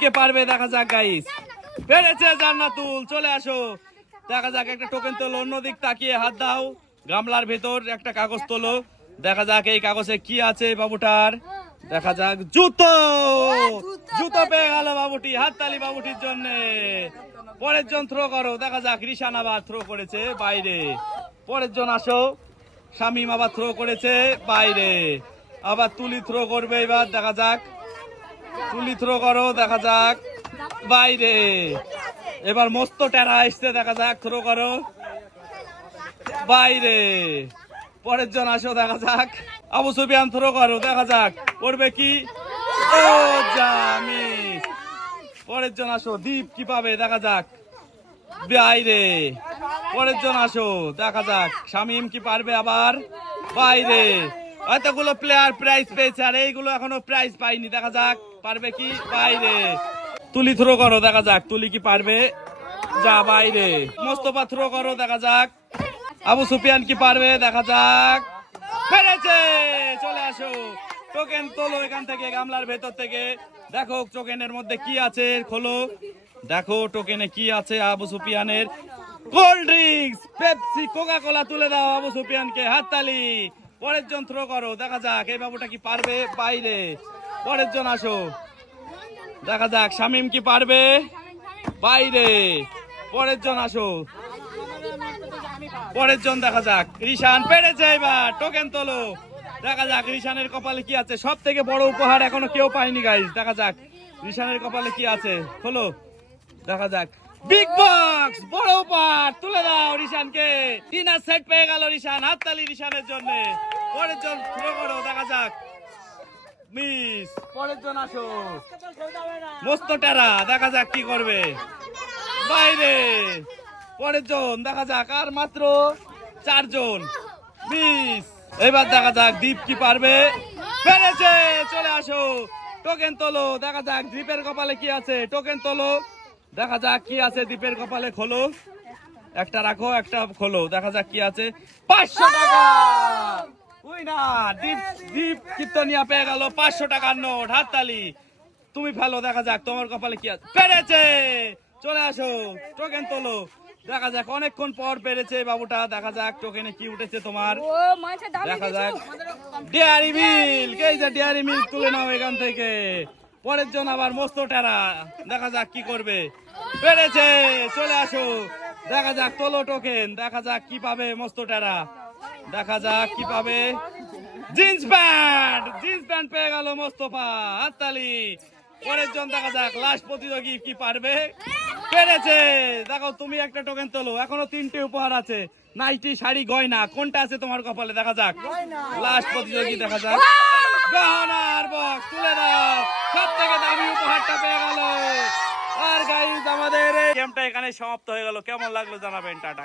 কে পারবে? দেখা যাক গাইস পেরেছে জান্নাতুল, চলে আসো। দেখা যাক, একটা টোকেন তোলো অন্য দিক তাকিয়ে হাত দাও। গামলার ভেতর একটা কাগজ তোলো। দেখা যাক, এই কাগজে কি আছে বাবুটার। দেখা যাক, জুতো! জুতো পেয়ে গেল বাবুটি, হাততালি বাবুটির জন্য। পরের জন থ্রো করো। দেখা যাক, রিশান আবার থ্রো করেছে বাইরে। পরের জন আসো। শামিম আবার থ্রো করেছে বাইরে। আবার তুলি থ্রো করবে এবার, দেখা যাক। তুলি থ্রো করো, দেখা যাক। বাইরে। এবার মস্ত টেরা আসছে, দেখা যাক, থ্রো করো। বাইরে। পরের জন আসো, দেখা যাক। আবু সুফিয়ান, থ্রো করো, দেখা যাক। পড়বে কি? ও জামি পরের জন আসো, দীপ কি পাবে, দেখা যাক। বাইরে। পরের জন আসো, দেখা যাক। শামিম কি পারবে আবার? বাইরে। এতগুলো প্লেয়ার প্রাইজ পেয়েছে আর এইগুলো এখনও প্রাইজ পাইনি। দেখা যাক, পারবে কি? বাইরে। তুলি থ্রো করো, দেখা যাক। তুলি কি পারবে? যা, বাইরে। মোস্তফা থ্রো করো, দেখা যাক। আবু সুফিয়ান কি পারবে? দেখা যাক। পেরেছে চলে আসো। টোকেন তোলো এখান থেকে, গামলার ভেতর থেকে। দেখো টোকেনের মধ্যে কি আছে খোলো। দেখো টোকেনে কি আছে আবু সুফিয়ানের। Cold drinks, Pepsi Coca Cola তুলে দাও আবু সুফিয়ানকে। হাততালি। পরের জন থ্রো করো, দেখা যাক, এই বাবুটা কি পারবে বাইরে? পরের জন আসো। দেখা যাক, শামিম কি পারবে বাইরে? পরের জন আসো। পরের জন দেখা যাক। রিশান পেরেছে এবার টোকেন তোলো। দেখা যাক, রিশানের কপালে কি আছে? সব থেকে বড় উপহার এখনও কেউ পায়নি গাইজ দেখা যাক, রিশানের কপালে কি আছে? হলো দেখা যাক। বিগ বক্স বড় উপহার তুলে দাও রিশানকে। ডিনার সেট পেয়ে গেল রিশান, হাততালি রিশানের জন্য। পরের জন থ্রো করো, দেখা যাক। মিস, পরের জন আসো। মস্ত টেরা, দেখা যাক কি করবে। বাইরে, পরের জন, দেখা যাক। আর মাত্র চারজন। মিস, এবার দেখা যাক দীপ কি পারবে। পেরেছে চলে আসো। টোকেন তোলো, দেখা যাক দীপের কপালে কি আছে। টোকেন তোলো। দেখা যাক কি আছে দীপের কপালে খোলো। একটা রাখো একটা খোলো। দেখা যাক কি আছে। পাঁচশো টাকা! উই না দীপ দীপ কীর্তনিয়া পেয়ে গেল পাঁচশো টাকার নোট হাততালি। তুমি ফেলো দেখা যাক তোমার কপালে কি আছে পেরেছে! চলে আসো টোকেন তোলো। দেখা যাক অনেকক্ষণ পর পেরেছে বাবুটা দেখা যাক টোকেনে কি উঠেছে তোমার। দেখা যাক। ডেয়ারি মিল্ক এই যে ডেয়ারি মিল্ক তুলে নাও এখান থেকে। পরের জন আবার মস্ত টেরা। দেখা যাক কি করবে। পেরেছে চলে আসো। দেখা যাক তোলো টোকেন। দেখা যাক কি পাবে মস্ত টেরা। দেখা যাক কি পাবে। Jeans pant. জিন্স প্যান্ট পেয়ে গেল মোস্তফা হাততালি। পরের জন দেখা যাক লাস্ট প্রতিযোগী কি পারবে। পেরেছে। দেখো তুমি একটা টোকেন তোলো। এখনও তিনটে উপহার আছে। নাইটি শাড়ি গয়না। কোনটা আছে তোমার কপালে? দেখা যাক। লাস্ট প্রতিযোগী দেখা যাক। গহনার বক্স তুলে সব থেকে দামি উপহারটা পেয়ে গেল। আর গাইজ আমাদের গেমটা এখানে সমাপ্ত হয়ে গেল। কেমন লাগল জানাবেন, টাটা